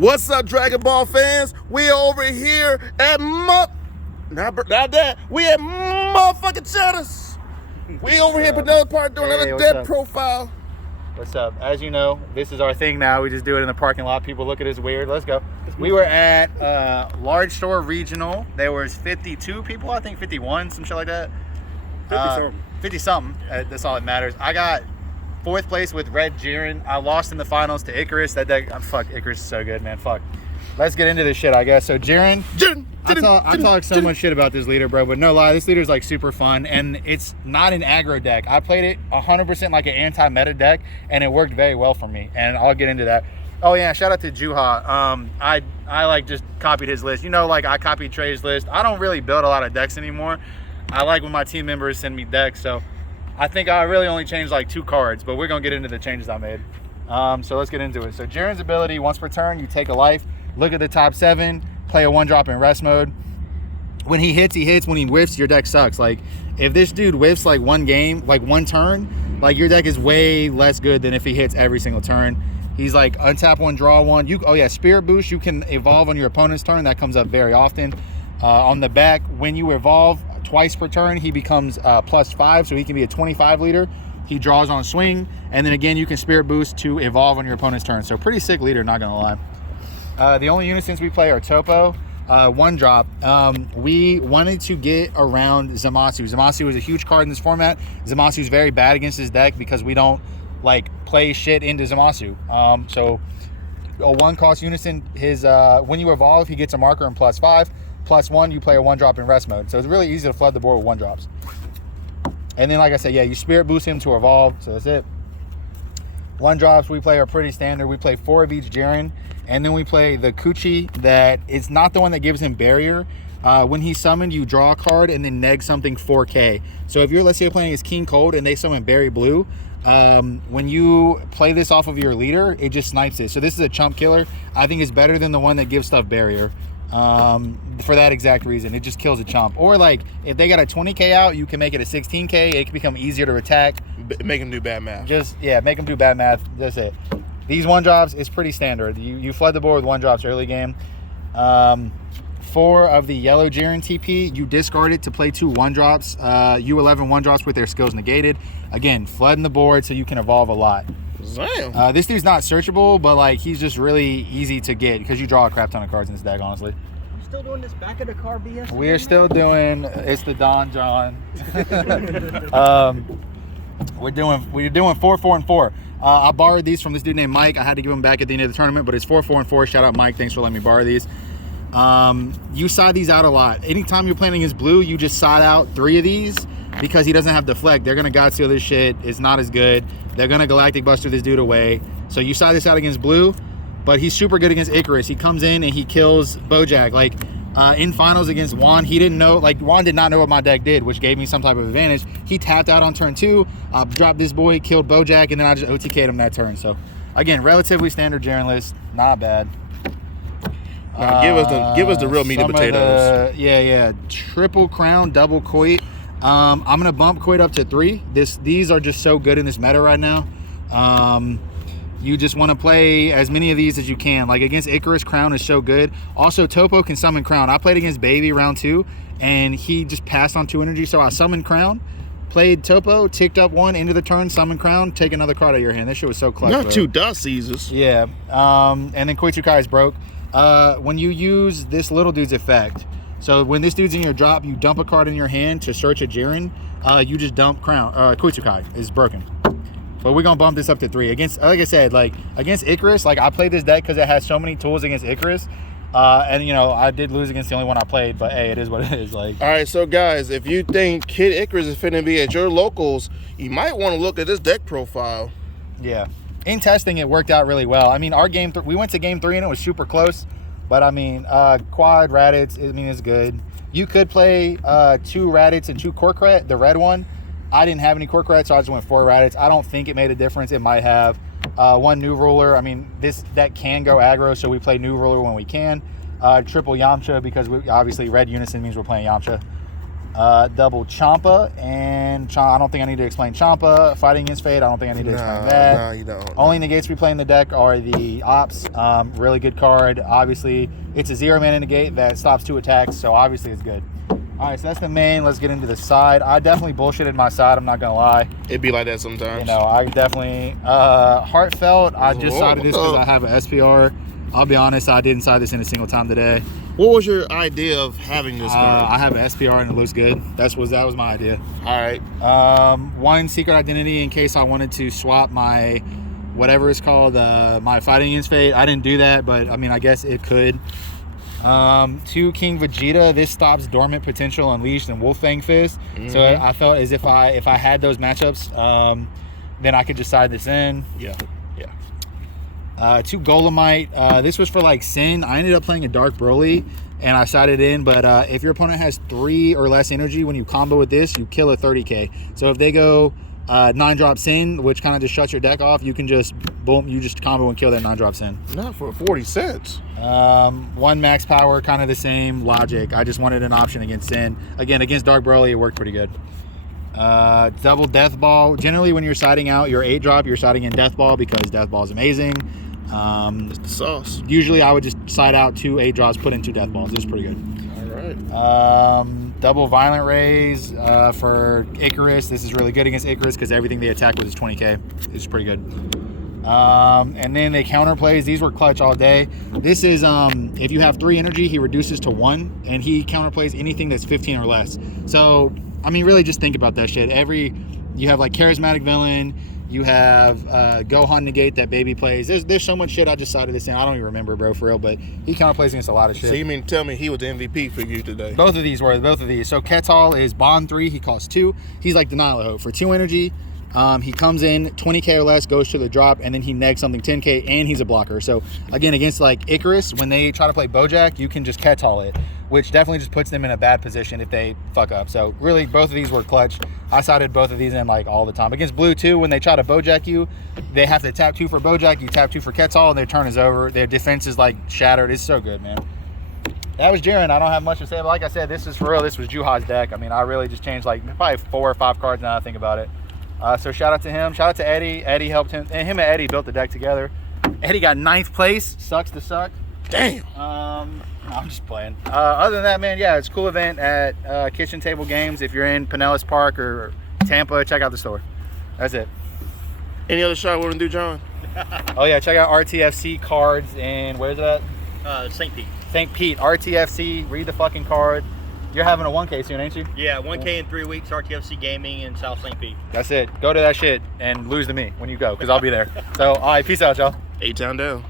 What's up, Dragon Ball fans? We over here at we at motherfucking Cheddars. We over here at Penelope Park doing another dead profile. What's up? As you know, this is our thing now. We just do it in the parking lot. People look at us weird. Let's go. We were at Large Store Regional. There was 52 people, I think 51, some shit like that. 50-something. That's all that matters. I got 4th place with Red Jiren. I lost in the finals to Icarus. That deck, fuck, Icarus is so good, man. Fuck. Let's get into this shit, I guess. So Jiren, I talk so much shit about this leader, bro, but no lie, this leader is like super fun, and it's not an aggro deck. I played it 100% like an anti-meta deck, and it worked very well for me, and I'll get into that. Oh yeah, shout out to Juha. I like just copied his list. You know, like I copied Trey's list. I don't really build a lot of decks anymore. I like when my team members send me decks, so I think I really only changed like 2 cards, but we're gonna get into the changes I made. So let's get into it. So Jiren's ability, once per turn, you take a life, look at the top 7, play a 1-drop in rest mode. When he hits, he hits. When he whiffs, your deck sucks. Like if this dude whiffs like one game, like one turn, like your deck is way less good than if he hits every single turn. He's like untap 1, draw 1. Oh yeah, Spirit Boost, you can evolve on your opponent's turn. That comes up very often. On the back, when you evolve twice per turn, he becomes +5, so he can be a 25 leader. He draws on swing, and then again, you can Spirit Boost to evolve on your opponent's turn. So pretty sick leader, not gonna lie. The only unisons we play are Topo, 1-drop. We wanted to get around Zamasu. Zamasu is a huge card in this format. Zamasu is very bad against his deck because we don't like play shit into Zamasu. So a 1-cost unison, his when you evolve, he gets a marker and +5. +1, you play a 1-drop in rest mode. So it's really easy to flood the board with 1-drops. And then, like I said, yeah, you Spirit Boost him to evolve. So that's it. 1-drops we play are pretty standard. We play 4 of each Jiren. And then we play the Kuchi that it's not the one that gives him barrier. When he's summoned, you draw a card and then neg something 4K. So if you're, let's say you're playing as King Cold and they summon Berry Blue, when you play this off of your leader, it just snipes it. So this is a chump killer. I think it's better than the one that gives stuff barrier. For that exact reason, it just kills a chump. Or like if they got a 20k out, you can make it a 16k. It can become easier to attack. Make them do bad math. Make them do bad math. That's it. These 1-drops is pretty standard. You flood the board with 1-drops early game. 4 of the yellow Jiren TP, you discard it to play 2 1-drops. U11 1-drops with their skills negated. Again, flooding the board so you can evolve a lot. Damn. This dude's not searchable, but like he's just really easy to get because you draw a crap ton of cards in this deck, honestly. We're still doing this back of the car BS? We're still doing, it's the Don John. We're doing 4, 4, and 4. I borrowed these from this dude named Mike. I had to give them back at the end of the tournament, but it's 4, 4, and 4. Shout out Mike, thanks for letting me borrow these. You side these out a lot. Anytime you're playing against blue, you just side out 3 of these because he doesn't have deflect. They're gonna God Seal this shit. It's not as good. They're gonna Galactic Buster this dude away. So you side this out against blue, but he's super good against Icarus. He comes in and he kills Bojack. Like in finals against Juan, he didn't know, like Juan did not know what my deck did, which gave me some type of advantage. He tapped out on turn 2, dropped this boy, killed Bojack, and then I just OTK'd him that turn. So again, relatively standard Jiren list, not bad. Now, give us the real meat and potatoes. Yeah. Triple Crown, double Coit. I'm gonna bump Coit up to 3. These are just so good in this meta right now. You just want to play as many of these as you can. Like against Icarus, Crown is so good. Also, Topo can summon Crown. I played against Baby round 2, and he just passed on 2 energy, so I summoned Crown, played Topo, ticked up 1, into the turn, summon Crown, take another card out of your hand. This shit was so clutch. Not 2 dust seizures. Yeah. And then Koitsukai is broke. When you use this little dude's effect, so when this dude's in your drop, you dump a card in your hand to search a Jiren, you just dump Crown. Koitsukai is broken. But we're gonna bump this up to 3. Against, like I said, like against Icarus, like I played this deck because it has so many tools against Icarus. And you know, I did lose against the only one I played, but hey, it is what it is. Like, all right, so guys, if you think Kid Icarus is finna be at your locals, you might want to look at this deck profile. Yeah, in testing, it worked out really well. I mean, our game, we went to game 3 and it was super close. But I mean, quad Raditz, I mean, it's good. You could play 2 Raditz and 2 Corkret, the red one. I didn't have any Corkret, so I just went 4 Raditz. I don't think it made a difference. It might have. 1 New Ruler. I mean, that can go aggro, so we play New Ruler when we can. Triple Yamcha because obviously red unison means we're playing Yamcha. double Champa, and I don't think I need to explain Champa. Fighting Against Fate, I don't think I need to explain that. No, you don't. Only negates we play in the deck are the Ops. Really good card. Obviously, it's a 0-mana negate that stops 2 attacks, so obviously it's good. All right, so that's the main. Let's get into the side. I definitely bullshitted my side. I'm not gonna lie. It'd be like that sometimes. You know, I definitely Heartfelt. I just sided this because I have an SPR. I'll be honest, I didn't side this in a single time today. What was your idea of having this card? I have an SPR and it looks good. That was my idea. All right. One secret identity in case I wanted to swap my whatever it's called, my Fighting Against Fate. I didn't do that, but I mean, I guess it could. 2 King Vegeta. This stops Dormant Potential, Unleashed, and Wolfang Fist. So I felt as if I had those matchups, then I could just side this in. Yeah. 2 Golemite. This was for like Sin. I ended up playing a Dark Broly and I sided in, but if your opponent has 3 or less energy, when you combo with this, you kill a 30k. So if they go 9-drop Sin, which kind of just shuts your deck off, you can just boom, you just combo and kill that 9-drop Sin. Not for 40 cents. 1 max power, kind of the same logic. I just wanted an option against Sin. Again, against Dark Broly, it worked pretty good. Double Death Ball. Generally, when you're siding out your 8-drop, you're siding in Death Ball because Death Ball is amazing. It's the sauce. Usually, I would just side out 2 8-drops, put in 2 Death Balls. It's pretty good. All right. Double Violent Rays for Icarus. This is really good against Icarus because everything they attack with is 20k. It's pretty good. And then they counterplays. These were clutch all day. This is if you have 3 energy, he reduces to 1, and he counterplays anything that's 15 or less. So I mean, really, just think about that shit. You have like Charismatic Villain. You have Gohan Negate that Baby plays. There's so much shit I just sided this in. I don't even remember, bro, for real. But he counterplays against a lot of shit. So you mean tell me he was the MVP for you today? Both of these. So Ketal is Bond 3. He costs 2. He's like Denial of Hope for 2 energy. He comes in 20k or less, goes to the drop, and then he negs something 10k, and he's a blocker. So again, against like Icarus, when they try to play Bojack, you can just Ketal it, which definitely just puts them in a bad position if they fuck up. So really, both of these were clutch. I sided both of these in like all the time. Against Blue too, when they try to Bojack you, they have to tap 2 for Bojack, you tap 2 for Ketal, and their turn is over. Their defense is like shattered. It's so good, man. That was Jiren. I don't have much to say, but like I said, this is for real. This was Juha's deck. I mean, I really just changed like probably 4 or 5 cards now that I think about it. So shout out to him. Shout out to Eddie. Eddie helped him. And him and Eddie built the deck together. Eddie got 9th place. Sucks to suck. Damn. I'm just playing. Other than that, man, yeah, it's a cool event at Kitchen Table Games. If you're in Pinellas Park or Tampa, check out the store. That's it. Any other shot we want to do, John? Oh, yeah, check out RTFC cards in, where's that? St. Pete. St. Pete, RTFC. Read the fucking card. You're having a 1K soon, ain't you? Yeah, 1K in 3 weeks, RTFC Gaming in South St. Pete. That's it. Go to that shit and lose to me when you go, because I'll be there. So, all right, peace out, y'all. A-Town down.